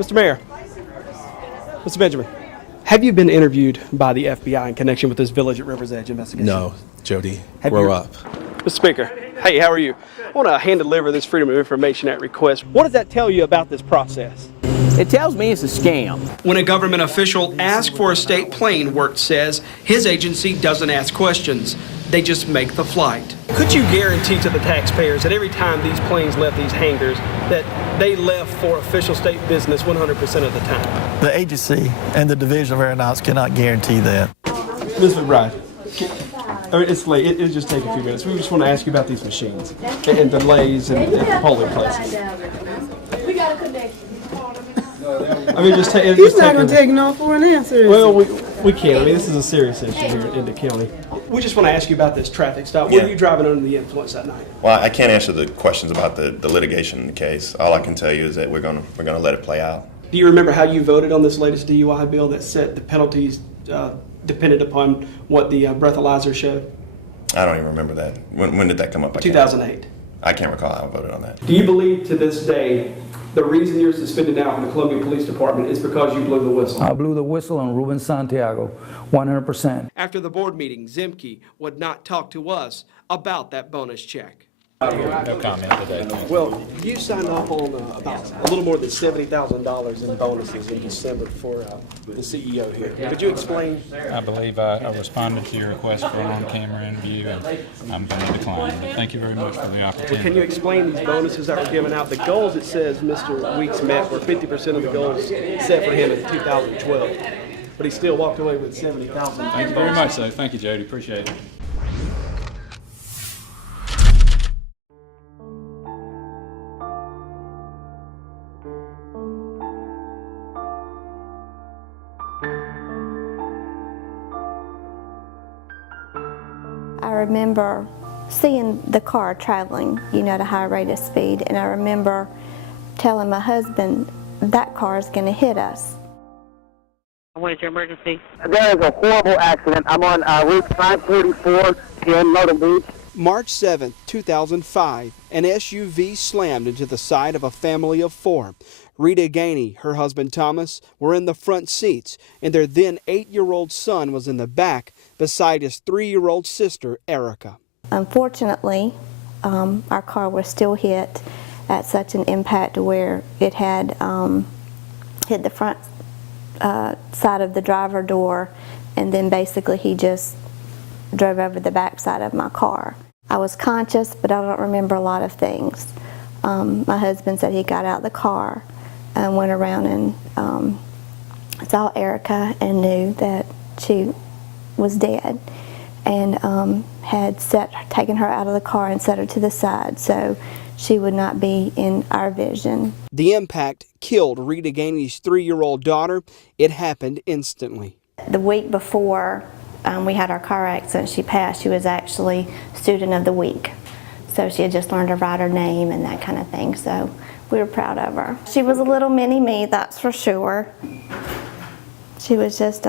Mr. Mayor, Mr. Benjamin, have you been interviewed by the FBI in connection with this Village at River's Edge investigation? No, Jody, grow up. Mr. Speaker, hey, how are you? I want to hand deliver this Freedom of Information Act request. What does that tell you about this process? It tells me it's a scam. When a government official asks for a state plane, Wirt says his agency doesn't ask questions. They just make the flight. Could you guarantee to the taxpayers that every time these planes left these hangars that they left for official state business 100% of the time? The agency and the Division of Aeronautics cannot guarantee that. Ms. McBride, it's late. It'll just take a few minutes. We just want to ask you about these machines and delays and polling places. We got a connection. I mean, He's not going to take no for an answer. Well, we can't. I mean, this is a serious issue here in the county. We just want to ask you about this traffic stop. Were you driving under the influence that night? Well, I can't answer the questions about the litigation in the case. All I can tell you is that we're gonna let it play out. Do you remember how you voted on this latest DUI bill that said the penalties depended upon what the breathalyzer showed? I don't even remember that. When did that come up? 2008. I can't recall how I voted on that. Do you believe to this day the reason you're suspended now from the Columbia Police Department is because you blew the whistle? I blew the whistle on Ruben Santiago, 100%. After the board meeting, Zemke would not talk to us about that bonus check. No comment today. Well, you signed off on about a little more than $70,000 in bonuses in December for the CEO here. Could you explain? I believe I responded to your request for an on-camera interview, and I'm going to decline. But thank you very much for the opportunity. Well, can you explain these bonuses that were given out? The goals, it says Mr. Weeks met were 50% of the goals set for him in 2012. But he still walked away with $70,000. Thank you very much, though. Thank you, Jody. Appreciate it. I remember seeing the car traveling, at a high rate of speed, and I remember telling my husband, that car is going to hit us. What is your emergency? There is a horrible accident. I'm on Route 544 in Myrtle Beach. March 7th, 2005, an SUV slammed into the side of a family of four. Rita Gainey, her husband Thomas, were in the front seats, and their then 8-year-old son was in the back beside his 3-year-old sister, Erica. Unfortunately, our car was still hit at such an impact where it had hit the front side of the driver door, and then basically he just drove over the back side of my car. I was conscious, but I don't remember a lot of things. My husband said he got out of the car and went around and saw Erica and knew that she was dead, and had taken her out of the car and set her to the side so she would not be in our vision. The impact killed Rita Gainey's 3-year-old daughter. It happened instantly. The week before we had our car accident, she passed. She was actually Student of the Week. So she had just learned to write her name and that kind of thing. So we were proud of her. She was a little mini me, that's for sure. She was just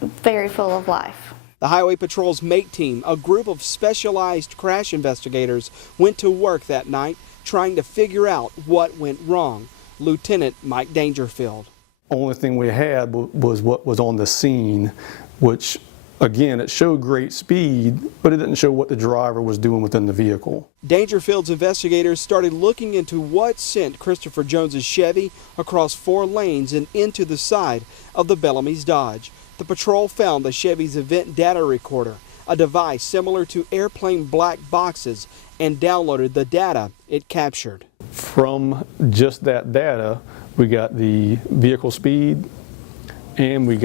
very full of life. The Highway Patrol's MATE team, a group of specialized crash investigators, went to work that night trying to figure out what went wrong. Lieutenant Mike Dangerfield. Only thing we had was what was on the scene, which, again, it showed great speed, but it didn't show what the driver was doing within the vehicle. Dangerfield's investigators started looking into what sent Christopher Jones's Chevy across 4 lanes and into the side of the Bellamy's Dodge. The patrol found the Chevy's event data recorder, a device similar to airplane black boxes, and downloaded the data it captured. From just that data, we got the vehicle speed, and we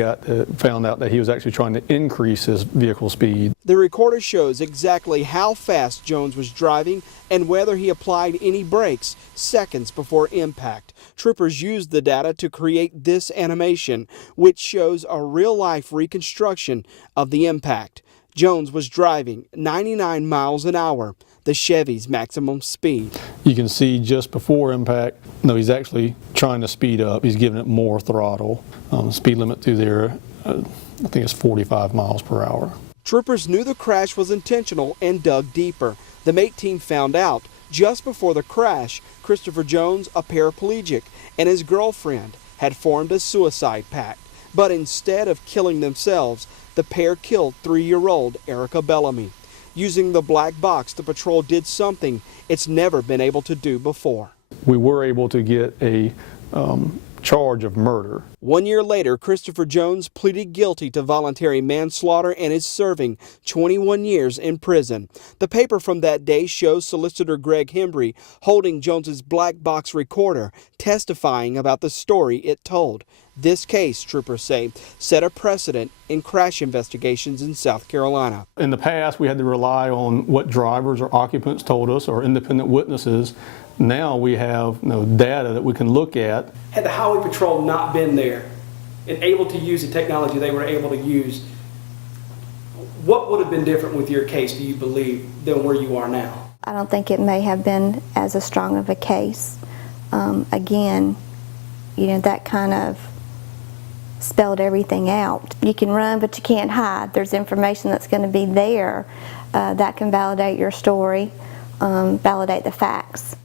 found out that he was actually trying to increase his vehicle speed. The recorder shows exactly how fast Jones was driving and whether he applied any brakes seconds before impact. Troopers used the data to create this animation, which shows a real-life reconstruction of the impact. Jones was driving 99 miles an hour, the Chevy's maximum speed. You can see just before impact, no, he's actually trying to speed up. He's giving it more throttle. Speed limit through there, I think it's 45 miles per hour. Troopers knew the crash was intentional and dug deeper. The MATE team found out Just before the crash, Christopher Jones, a paraplegic, and his girlfriend had formed a suicide pact. But instead of killing themselves, the pair killed 3-year-old Erica Bellamy. Using the black box, the patrol did something it's never been able to do before. We were able to get a charge of murder. 1 year later, Christopher Jones pleaded guilty to voluntary manslaughter and is serving 21 years in prison. The paper from that day shows Solicitor Greg Hembry holding Jones's black box recorder, testifying about the story it told. This case, troopers say, set a precedent in crash investigations in South Carolina. In the past, we had to rely on what drivers or occupants told us or independent witnesses. Now we have data that we can look at. Had the Highway Patrol not been there and able to use the technology they were able to use, what would have been different with your case, do you believe, than where you are now? I don't think it may have been as strong of a case. Again, that kind of spelled everything out. You can run, but you can't hide. There's information that's going to be there that can validate your story, validate the facts.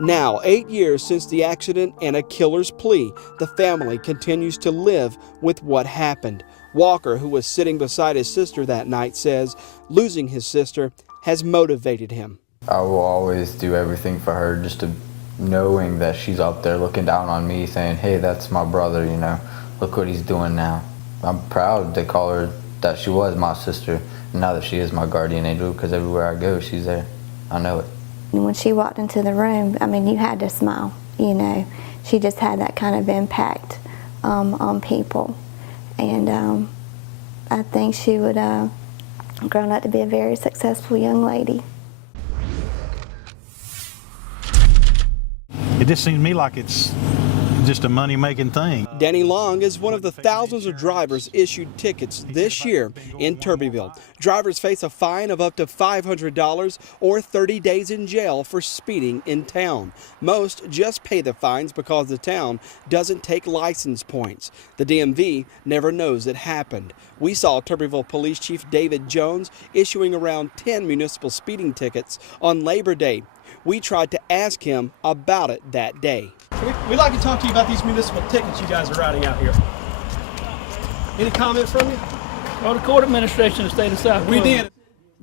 Now, 8 years since the accident and a killer's plea, the family continues to live with what happened. Walker, who was sitting beside his sister that night, says losing his sister has motivated him. I will always do everything for her, just to knowing that she's up there looking down on me saying, hey, that's my brother, look what he's doing now. I'm proud to call her that she was my sister, and now that she is my guardian angel, because everywhere I go, she's there. I know it. And when she walked into the room, you had to smile, She just had that kind of impact on people. And I think she would have grown up to be a very successful young lady. It just seems to me like it's just a money-making thing. Danny Long is one of the thousands of drivers issued tickets this year in Turbeville. Drivers face a fine of up to $500 or 30 days in jail for speeding in town. Most just pay the fines because the town doesn't take license points. The DMV never knows it happened. We saw Turbeville Police Chief David Jones issuing around 10 municipal speeding tickets on Labor Day. We tried to ask him about it that day. We'd like to talk to you about these municipal tickets you guys are writing out here. Any comment from you? Well, the court administration of the state of South Carolina. We did.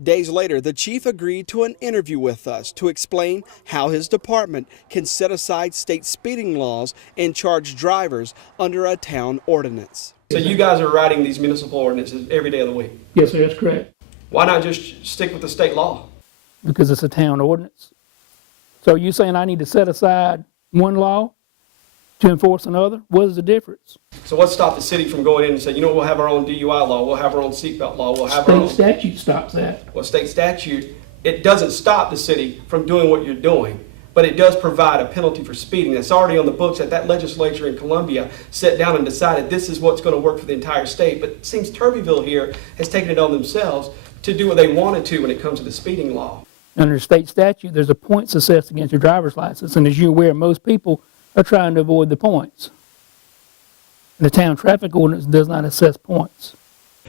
Days later, the chief agreed to an interview with us to explain how his department can set aside state speeding laws and charge drivers under a town ordinance. So you guys are writing these municipal ordinances every day of the week? Yes, sir, that's correct. Why not just stick with the state law? Because it's a town ordinance. So you saying I need to set aside one law to enforce another? What is the difference? So what stopped the city from going in and saying, we'll have our own DUI law, we'll have our own seatbelt law, we'll have our own... State statute stops that. Well, state statute, it doesn't stop the city from doing what you're doing, but it does provide a penalty for speeding. That's already on the books that legislature in Columbia sat down and decided this is what's going to work for the entire state. But it seems Turbeville here has taken it on themselves to do what they wanted to when it comes to the speeding law. Under state statute, there's a points assessed against your driver's license, and as you're aware, most people are trying to avoid the points. The town traffic ordinance does not assess points.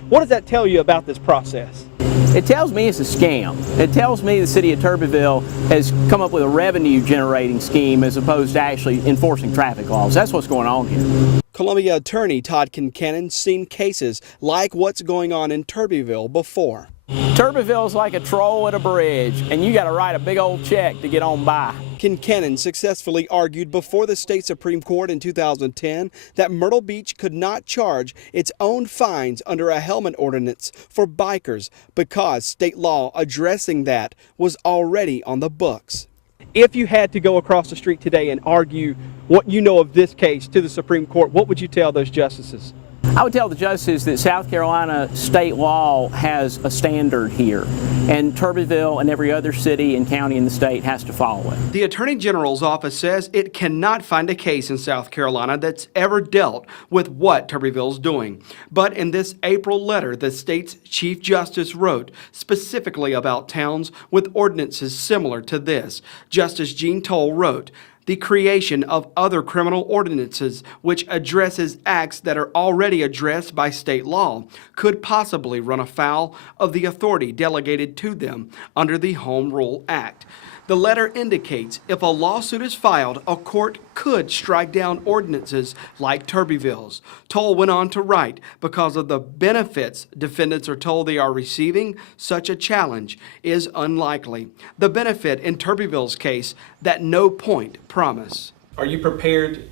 What does that tell you about this process? It tells me it's a scam. It tells me the city of Turbeville has come up with a revenue generating scheme as opposed to actually enforcing traffic laws. That's what's going on here. Columbia attorney Todd Kincannon seen cases like what's going on in Turbeville before. Turbeville's like a troll at a bridge, and you got to write a big old check to get on by. Kincannon successfully argued before the state Supreme Court in 2010 that Myrtle Beach could not charge its own fines under a helmet ordinance for bikers because state law addressing that was already on the books. If you had to go across the street today and argue what you know of this case to the Supreme Court, what would you tell those justices? I would tell the justices that South Carolina state law has a standard here, and Turbeville and every other city and county in the state has to follow it. The Attorney General's office says it cannot find a case in South Carolina that's ever dealt with what Turbeville's doing. But in this April letter, the state's Chief Justice wrote specifically about towns with ordinances similar to this. Justice Jean Toll wrote, The creation of other criminal ordinances, which addresses acts that are already addressed by state law, could possibly run afoul of the authority delegated to them under the Home Rule Act. The letter indicates if a lawsuit is filed, a court could strike down ordinances like Turbeville's. Toll went on to write, because of the benefits defendants are told they are receiving, such a challenge is unlikely. The benefit in Turbeville's case, that no point promise. Are you prepared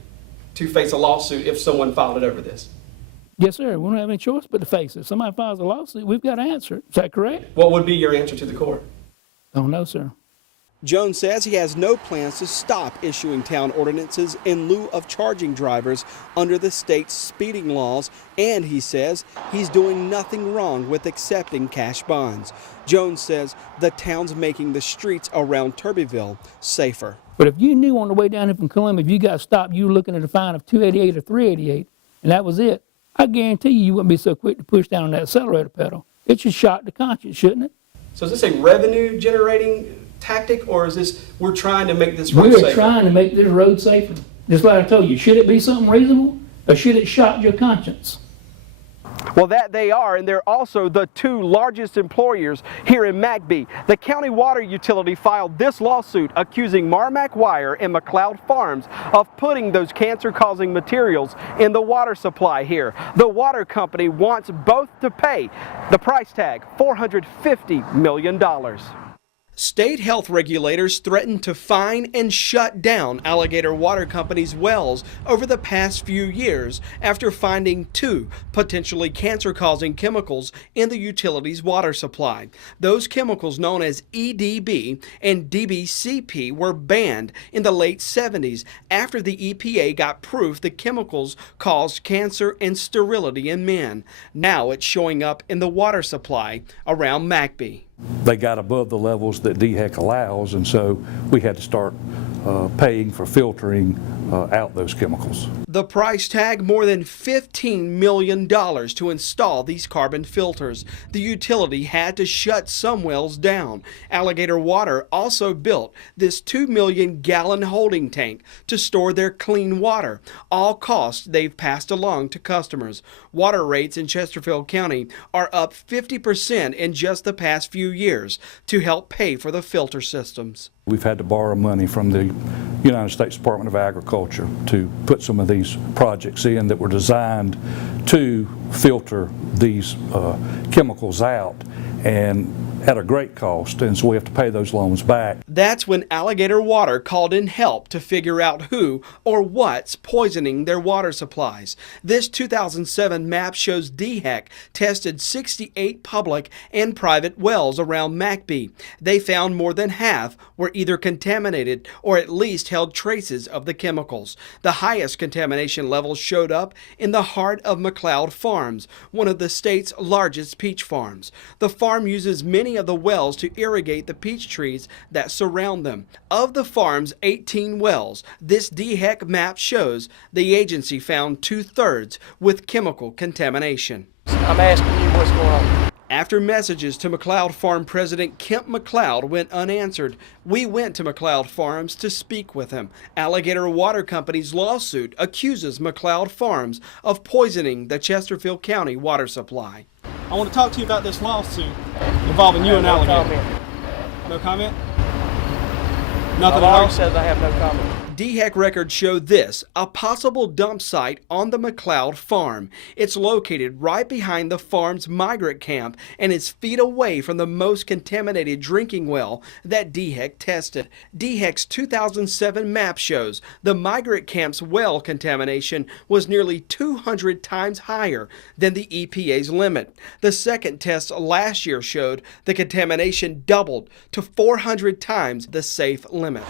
to face a lawsuit if someone filed it over this? Yes, sir. We don't have any choice but to face it. If somebody files a lawsuit, we've got to answer it. Is that correct? What would be your answer to the court? Don't know, sir. Jones says he has no plans to stop issuing town ordinances in lieu of charging drivers under the state's speeding laws, and he says he's doing nothing wrong with accepting cash bonds. Jones says the town's making the streets around Turbeville safer. But if you knew on the way down here from Columbia, if you got stopped, you were looking at a fine of $288 or $388, and that was it, I guarantee you wouldn't be so quick to push down on that accelerator pedal. It should shock the conscience, shouldn't it? So is this a revenue generating tactic, or is this we're trying to make this road safer? We're trying to make this road safer. Just like I told you, should it be something reasonable, or should it shock your conscience? Well, that they are, and they're also the two largest employers here in McBee. The county water utility filed this lawsuit accusing Marmac Wire and McLeod Farms of putting those cancer-causing materials in the water supply here. The water company wants both to pay the price tag, $450 million. State health regulators threatened to fine and shut down Alligator Water Company's wells over the past few years after finding 2 potentially cancer-causing chemicals in the utility's water supply. Those chemicals, known as EDB and DBCP, were banned in the late 70s after the EPA got proof the chemicals caused cancer and sterility in men. Now it's showing up in the water supply around McBee. They got above the levels that DHEC allows, and so we had to start paying for filtering out those chemicals. The price tag, more than $15 million to install these carbon filters. The utility had to shut some wells down. Alligator Water also built this 2 million gallon holding tank to store their clean water. All costs they've passed along to customers. Water rates in Chesterfield County are up 50% in just the past few years to help pay for the filter systems. We've had to borrow money from the United States Department of Agriculture to put some of these projects in that were designed to filter these chemicals out, and at a great cost, and so we have to pay those loans back. That's when Alligator Water called in help to figure out who or what's poisoning their water supplies. This 2007 map shows DHEC tested 68 public and private wells around McBee. They found more than half were either contaminated or at least held traces of the chemicals. The highest contamination levels showed up in the heart of McLeod Farms, one of the state's largest peach farms. The farm uses many of the wells to irrigate the peach trees that surround them. Of the farm's 18 wells, this DHEC map shows the agency found 2/3 with chemical contamination. I'm asking you what's going on. After messages to McLeod Farm President Kemp McLeod went unanswered, we went to McLeod Farms to speak with him. Alligator Water Company's lawsuit accuses McLeod Farms of poisoning the Chesterfield County water supply. I want to talk to you about this lawsuit involving you and Alligator. No comment? Nothing at all? Says I have no comment. DHEC records show this, a possible dump site on the McLeod farm. It's located right behind the farm's migrant camp and is feet away from the most contaminated drinking well that DHEC tested. DHEC's 2007 map shows the migrant camp's well contamination was nearly 200 times higher than the EPA's limit. The second test last year showed the contamination doubled to 400 times the safe limit.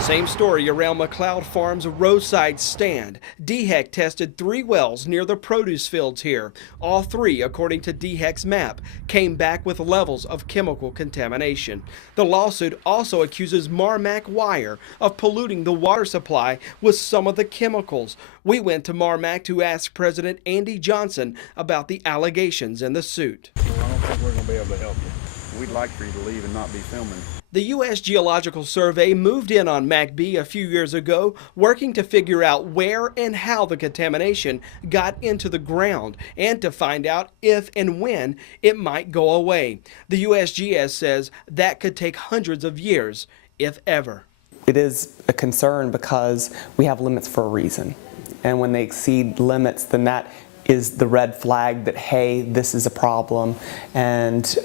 Same story around McLeod Farm's roadside stand. DHEC tested 3 wells near the produce fields here. All 3, according to DHEC's map, came back with levels of chemical contamination. The lawsuit also accuses Marmac Wire of polluting the water supply with some of the chemicals. We went to Marmac to ask President Andy Johnson about the allegations in the suit. Well, I don't think we're going to be able to help you. we'd like for you to leave and not be filming. The U.S. Geological Survey moved in on McBee a few years ago, working to figure out where and how the contamination got into the ground and to find out if and when it might go away. The USGS says that could take hundreds of years, if ever. It is a concern because we have limits for a reason. And when they exceed limits, then that is the red flag that, hey, this is a problem and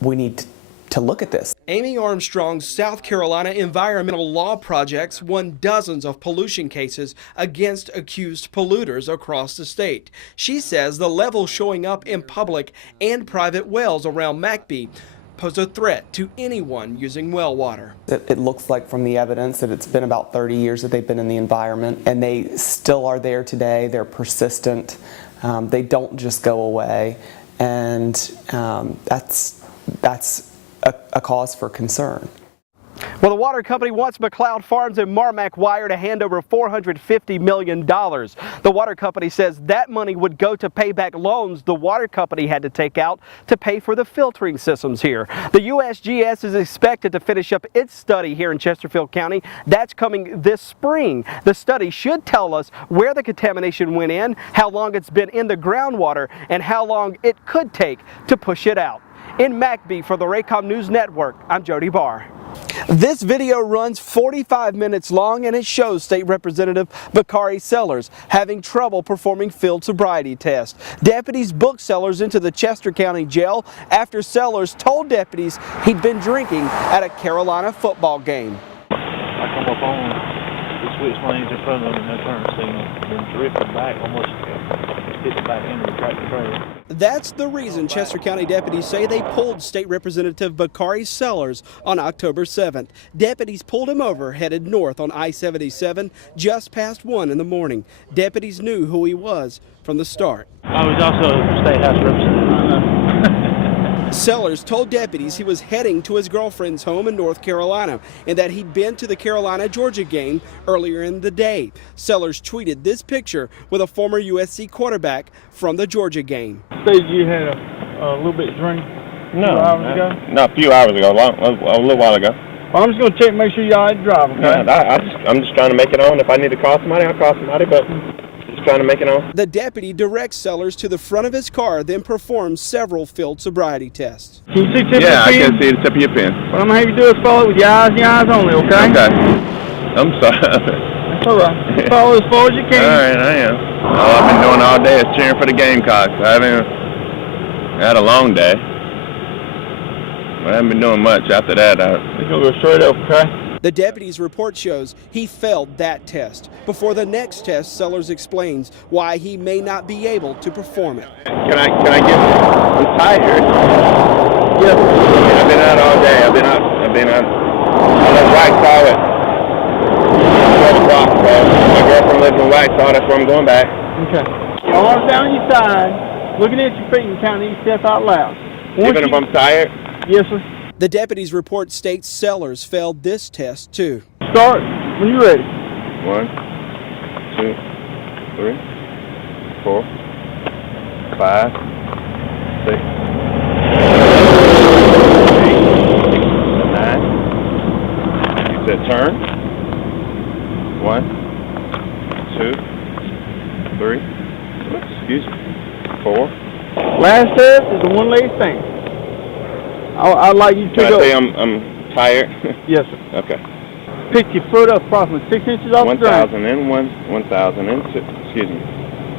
we need to look at this. Amy Armstrong's South Carolina Environmental Law Projects won dozens of pollution cases against accused polluters across the state. She says the levels showing up in public and private wells around McBee pose a threat to anyone using well water. It looks like from the evidence that it's been about 30 years that they've been in the environment, and they still are there today. They're persistent. They don't just go away, and that's a cause for concern. Well, the water company wants McLeod Farms and Marmac Wire to hand over $450 million. The water company says that money would go to pay back loans the water company had to take out to pay for the filtering systems here. The USGS is expected to finish up its study here in Chesterfield County. That's coming this spring. The study should tell us where the contamination went in, how long it's been in the groundwater, and how long it could take to push it out. In McBee for the Raycom News Network, I'm Jody Barr. This video runs 45 minutes long and it shows State Representative Bakari Sellers having trouble performing field sobriety tests. Deputies booked Sellers into the Chester County Jail after Sellers told deputies he'd been drinking at a Carolina football game. I come up on the switch lanes in front of them and no turn signal, then drifted back, almost hit the back end of the tractor trailer. That's the reason Chester County deputies say they pulled State Representative Bakari Sellers on October 7th. Deputies pulled him over, headed north on I-77 just past 1 in the morning. Deputies knew who he was from the start. I was also a state house representative. Sellers told deputies he was heading to his girlfriend's home in North Carolina and that he'd been to the Carolina-Georgia game earlier in the day. Sellers tweeted this picture with a former USC quarterback from the Georgia game. Said you had a little bit of drink a few hours ago? No, a few hours ago, a little while ago. Well, I'm just going to check, make sure you all right to drive, okay? Yeah, I'm just trying to make it on. If I need to call somebody, I'll call somebody, but just trying to make it on. The deputy directs Sellers to the front of his car, then performs several field sobriety tests. Can you see the tip of your pen? Yeah, I can see the tip of your pen. What I'm going to have you do is follow it with your eyes only, okay? Okay. I'm sorry. That's all right. Follow as far as you can. All right, I am. All I've been doing all day is cheering for the Gamecocks. I haven't had a long day. But I haven't been doing much after that. You're going to go straight up, okay? The deputy's report shows he failed that test. Before the next test, Sellers explains why he may not be able to perform it. Can I get I'm tired. Yes. I've been out all day. I've been out on the White at 12 o'clock. My girlfriend lives in White that's where I'm going back. Okay. Your arms down on your side, looking at your feet and counting each step out loud. Even if I'm tired? Yes, sir. The deputy's report states Sellers failed this test too. Start when you're ready. 1, 2, 3, 4, 5, 6, 8, 9. You said turn. 1, 2, 3. Excuse me. 4. Last test is the one-legged thing. I'd like you to Can go. I say I'm tired? Yes, sir. Okay. Pick your foot up approximately 6 inches off the ground. 1,001, 1,002, excuse me,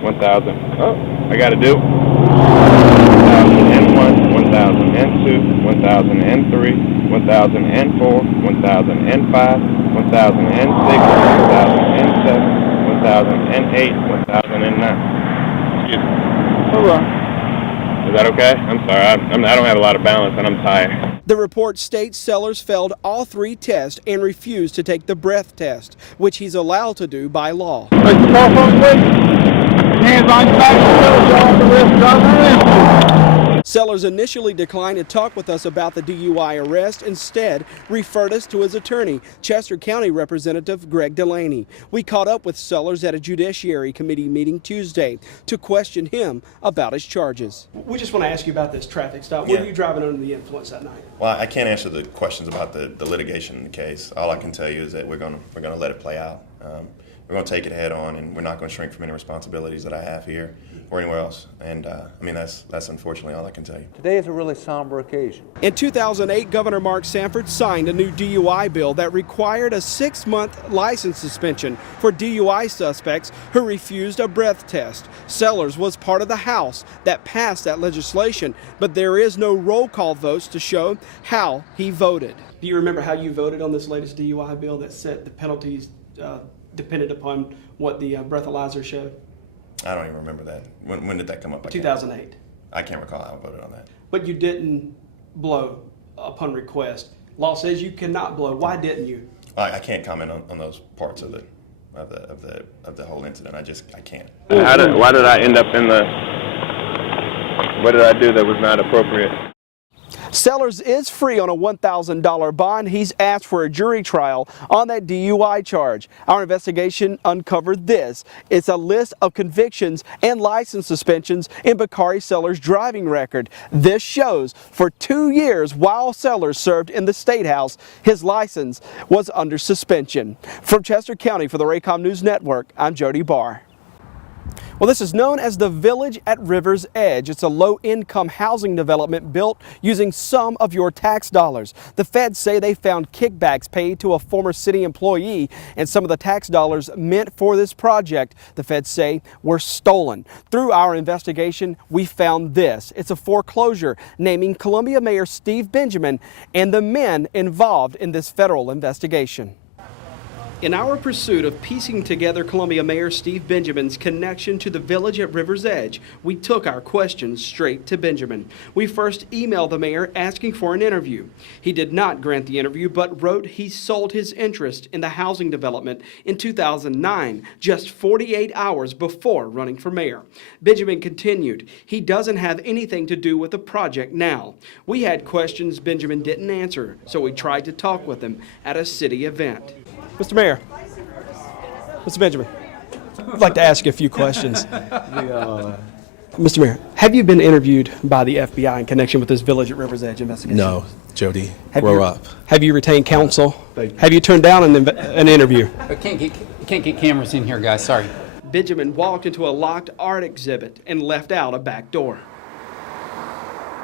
1,000. Oh, I got to do 1,001, 1,002, 1,003, 1,004, 1,005, 1,006, 1,007, 1,008, 1,009. Excuse me. All right. Is that okay? I'm sorry. I don't have a lot of balance and I'm tired. The report states Sellers failed all 3 tests and refused to take the breath test, which he's allowed to do by law. Hands on your back, y'all, the rest of Sellers initially declined to talk with us about the DUI arrest, instead referred us to his attorney, Chester County Representative Greg Delaney. We caught up with Sellers at a Judiciary Committee meeting Tuesday to question him about his charges. We just want to ask you about this traffic stop. Were you driving under the influence that night? Well, I can't answer the questions about the litigation in the case. All I can tell you is that we're going to let it play out. We're going to take it head on, and we're not going to shrink from any responsibilities that I have here or anywhere else. And I mean, that's unfortunately all I can tell you. Today is a really somber occasion. In 2008, Governor Mark Sanford signed a new DUI bill that required a 6-month license suspension for DUI suspects who refused a breath test. Sellers was part of the House that passed that legislation, but there is no roll call votes to show how he voted. Do you remember how you voted on this latest DUI bill that set the penalties depended upon what the breathalyzer showed? I don't even remember that. When did that come up? 2008. I can't recall how I voted on that. But you didn't blow upon request. Law says you cannot blow. Why didn't you? I can't comment on those parts of the whole incident. I can't. Why did I end up in the? What did I do that was not appropriate? Sellers is free on a $1,000 bond. He's asked for a jury trial on that DUI charge. Our investigation uncovered this. It's a list of convictions and license suspensions in Bakari Sellers' driving record. This shows for 2 years while Sellers served in the State House, his license was under suspension. From Chester County for the Raycom News Network, I'm Jody Barr. Well, this is known as the Village at River's Edge. It's a low-income housing development built using some of your tax dollars. The feds say they found kickbacks paid to a former city employee, and some of the tax dollars meant for this project, the feds say, were stolen. Through our investigation, we found this. It's a foreclosure naming Columbia Mayor Steve Benjamin and the men involved in this federal investigation. In our pursuit of piecing together Columbia Mayor Steve Benjamin's connection to the Village at River's Edge, we took our questions straight to Benjamin. We first emailed the mayor asking for an interview. He did not grant the interview, but wrote he sold his interest in the housing development in 2009, just 48 hours before running for mayor. Benjamin continued, he doesn't have anything to do with the project now. We had questions Benjamin didn't answer, so we tried to talk with him at a city event. Mr. Mayor, Mr. Benjamin, I'd like to ask you a few questions. Mr. Mayor, have you been interviewed by the FBI in connection with this Village at River's Edge investigation? No, Jody, grow up. Have you retained counsel? Have you turned down an interview? I can't get cameras in here, guys, sorry. Benjamin walked into a locked art exhibit and left out a back door.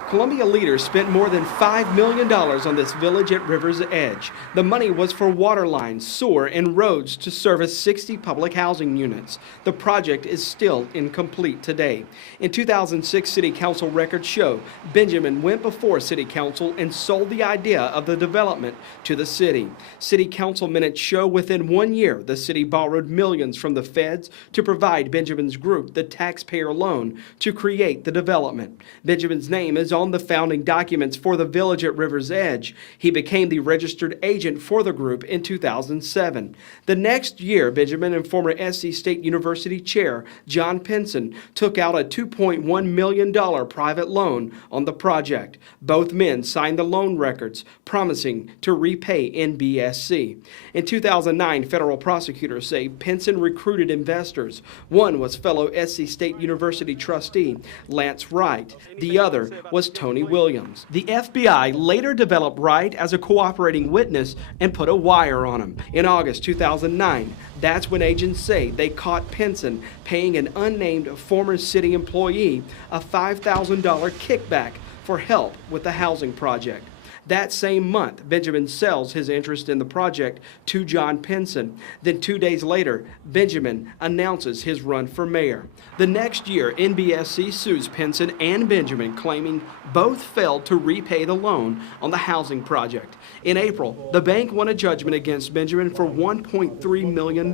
Columbia leaders spent more than $5 million on this Village at River's Edge. The money was for water lines, sewer, and roads to service 60 public housing units. The project is still incomplete today. In 2006, City Council records show Benjamin went before City Council and sold the idea of the development to the city. City Council minutes show within 1 year, the city borrowed millions from the feds to provide Benjamin's group the taxpayer loan to create the development. Benjamin's name is on the founding documents for the Village at River's Edge. He became the registered agent for the group in 2007. The next year, Benjamin and former SC State University chair John Pinson took out a $2.1 million private loan on the project. Both men signed the loan records, promising to repay NBSC. In 2009, federal prosecutors say Pinson recruited investors. One was fellow SC State University trustee Lance Wright. The other was Tony Williams. The FBI later developed Wright as a cooperating witness and put a wire on him. In August 2009, that's when agents say they caught Pinson paying an unnamed former city employee a $5,000 kickback for help with the housing project. That same month, Benjamin sells his interest in the project to John Pinson. Then 2 days later, Benjamin announces his run for mayor. The next year, NBSC sues Pinson and Benjamin, claiming both failed to repay the loan on the housing project. In April, the bank won a judgment against Benjamin for $1.3 million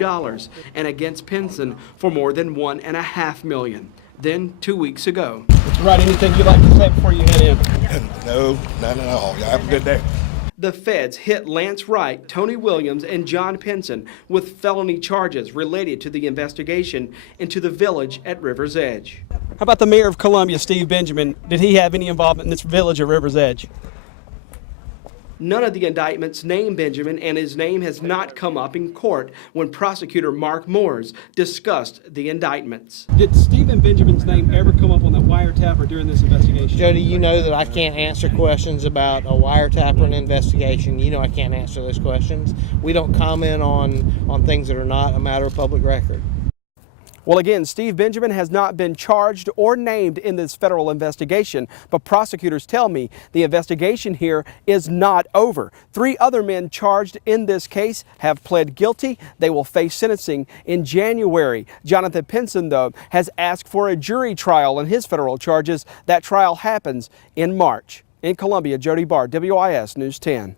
and against Pinson for more than $1.5 million. Then, 2 weeks ago. Mr. Wright, anything you'd like to say before you head in? No, not at all. Have a good day. The feds hit Lance Wright, Tony Williams, and John Pinson with felony charges related to the investigation into the village at River's Edge. How about the mayor of Columbia, Steve Benjamin? Did he have any involvement in this village at River's Edge? None of the indictments name Benjamin, and his name has not come up in court when prosecutor Mark Moores discussed the indictments. Did Stephen Benjamin's name ever come up on that wiretap or during this investigation? Jody, you know that I can't answer questions about a wiretap or an investigation. You know I can't answer those questions. We don't comment on things that are not a matter of public record. Well, again, Steve Benjamin has not been charged or named in this federal investigation, but prosecutors tell me the investigation here is not over. 3 other men charged in this case have pled guilty. They will face sentencing in January. Jonathan Pinson, though, has asked for a jury trial on his federal charges. That trial happens in March. In Columbia, Jody Barr, WIS News 10.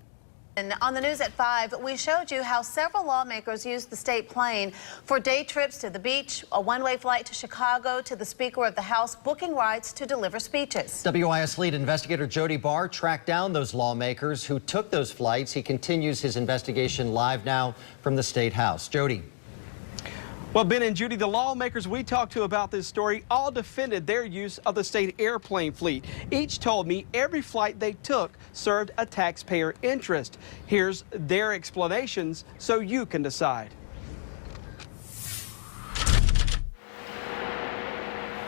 And on the news at 5, we showed you how several lawmakers used the state plane for day trips to the beach, a one-way flight to Chicago, to the Speaker of the House, booking rides to deliver speeches. WIS lead investigator Jody Barr tracked down those lawmakers who took those flights. He continues his investigation live now from the State House. Jody. Well, Ben and Judy, the lawmakers we talked to about this story all defended their use of the state airplane fleet. Each told me every flight they took served a taxpayer interest. Here's their explanations so you can decide.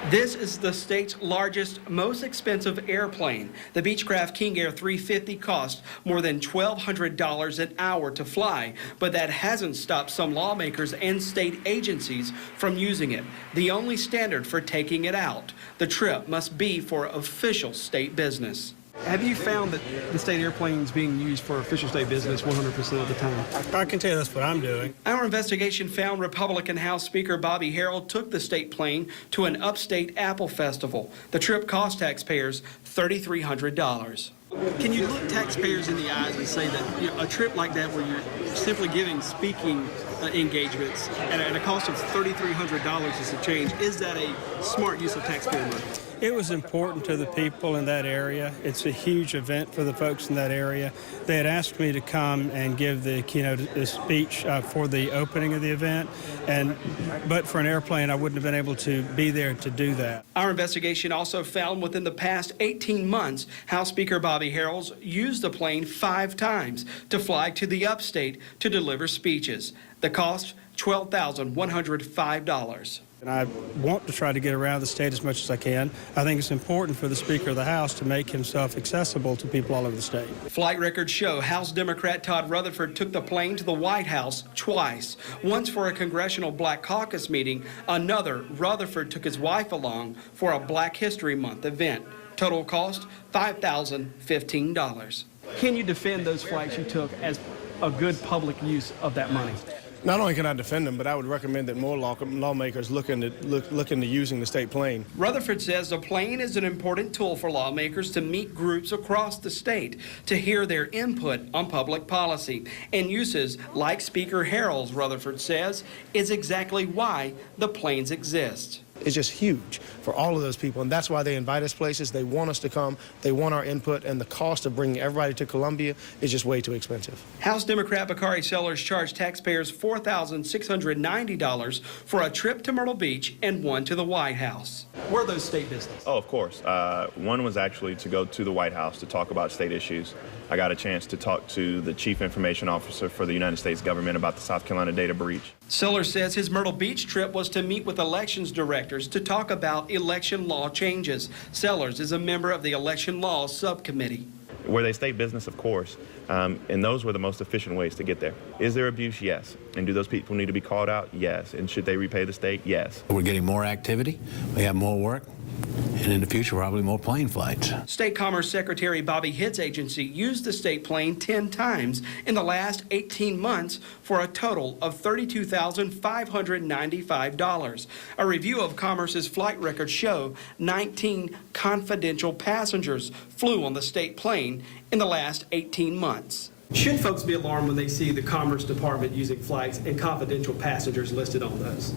This is the state's largest, most expensive airplane. The Beechcraft King Air 350 cost more than $1,200 an hour to fly, but that hasn't stopped some lawmakers and state agencies from using it. The only standard for taking it out, the trip must be for official state business. Have you found that the state airplane is being used for official state business 100% of the time? I can tell you that's what I'm doing. Our investigation found Republican House Speaker Bobby Harrell took the state plane to an upstate apple festival. The trip cost taxpayers $3,300. Can you look taxpayers in the eyes and say that a trip like that where you're simply giving speaking engagements at a cost of $3,300 is a change, is that a smart use of taxpayer money? It was important to the people in that area. It's a huge event for the folks in that area. They had asked me to come and give the keynote speech for the opening of the event, but for an airplane, I wouldn't have been able to be there to do that. Our investigation also found within the past 18 months, House Speaker Bobby Harrell used the plane 5 times to fly to the upstate to deliver speeches. The cost, $12,105. And I want to try to get around the state as much as I can. I think it's important for the Speaker of the House to make himself accessible to people all over the state. Flight records show House Democrat Todd Rutherford took the plane to the White House twice. Once for a Congressional Black Caucus meeting, another, Rutherford took his wife along for a Black History Month event. Total cost, $5,015. Can you defend those flights you took as a good public use of that money? Not only can I defend them, but I would recommend that more lawmakers look into using the state plane. Rutherford says the plane is an important tool for lawmakers to meet groups across the state, to hear their input on public policy. And uses like Speaker Harrell's, Rutherford says, is exactly why the planes exist. It's just huge for all of those people, and that's why they invite us places. They want us to come. They want our input, and the cost of bringing everybody to Columbia is just way too expensive. House Democrat Bakari Sellers charged taxpayers $4,690 for a trip to Myrtle Beach and one to the White House. Were those state business? Oh, of course. One was actually to go to the White House to talk about state issues. I got a chance to talk to the Chief Information Officer for the United States government about the South Carolina data breach. Sellers says his Myrtle Beach trip was to meet with elections directors to talk about election law changes. Sellers is a member of the Election Law Subcommittee. Were they state business? Of course. And those were the most efficient ways to get there. Is there abuse? Yes. And do those people need to be called out? Yes. And should they repay the state? Yes. We're getting more activity. We have more work. And in the future, probably more plane flights. State Commerce Secretary Bobby Hitt's agency used the state plane 10 times in the last 18 months for a total of $32,595. A review of Commerce's flight records show 19 confidential passengers flew on the state plane in the last 18 months. Should folks be alarmed when they see the Commerce Department using flights and confidential passengers listed on those?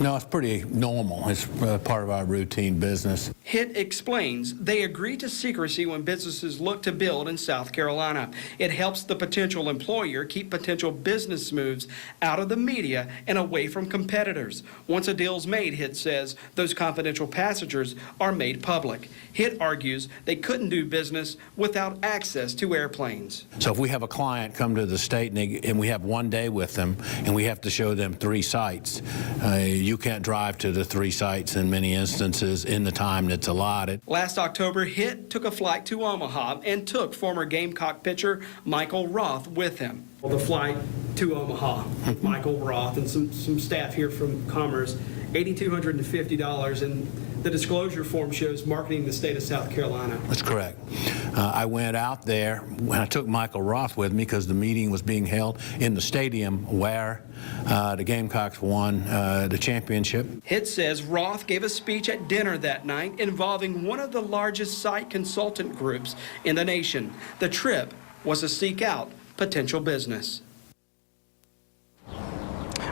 No, it's pretty normal. It's part of our routine business. HIT explains they agree to secrecy when businesses look to build in South Carolina. It helps the potential employer keep potential business moves out of the media and away from competitors. Once a deal's made, HIT says, those confidential passengers are made public. HIT argues they couldn't do business without access to airplanes. So if we have a client come to the state and we have one day with them and we have to show them 3 sites, you can't drive to the 3 sites in many instances in the time that's allotted. Last October, HIT took a flight to Omaha and took former Gamecock pitcher Michael Roth with him. Well, the flight to Omaha, Michael Roth and some staff here from Commerce, $8,250, and the disclosure form shows marketing the state of South Carolina. That's correct. I went out there when I took Michael Roth with me because the meeting was being held in the stadium where the Gamecocks won the championship. HIT says Roth gave a speech at dinner that night involving one of the largest site consultant groups in the nation. The trip was to seek out potential business.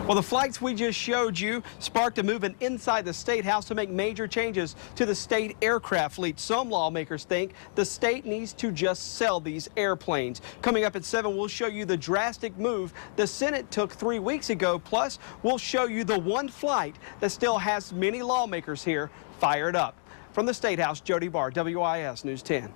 Well, the flights we just showed you sparked a movement inside the State House to make major changes to the state aircraft fleet. Some lawmakers think the state needs to just sell these airplanes. Coming up at 7, we'll show you the drastic move the Senate took 3 weeks ago. Plus, we'll show you the one flight that still has many lawmakers here fired up. From the State House, Jody Barr, WIS News 10.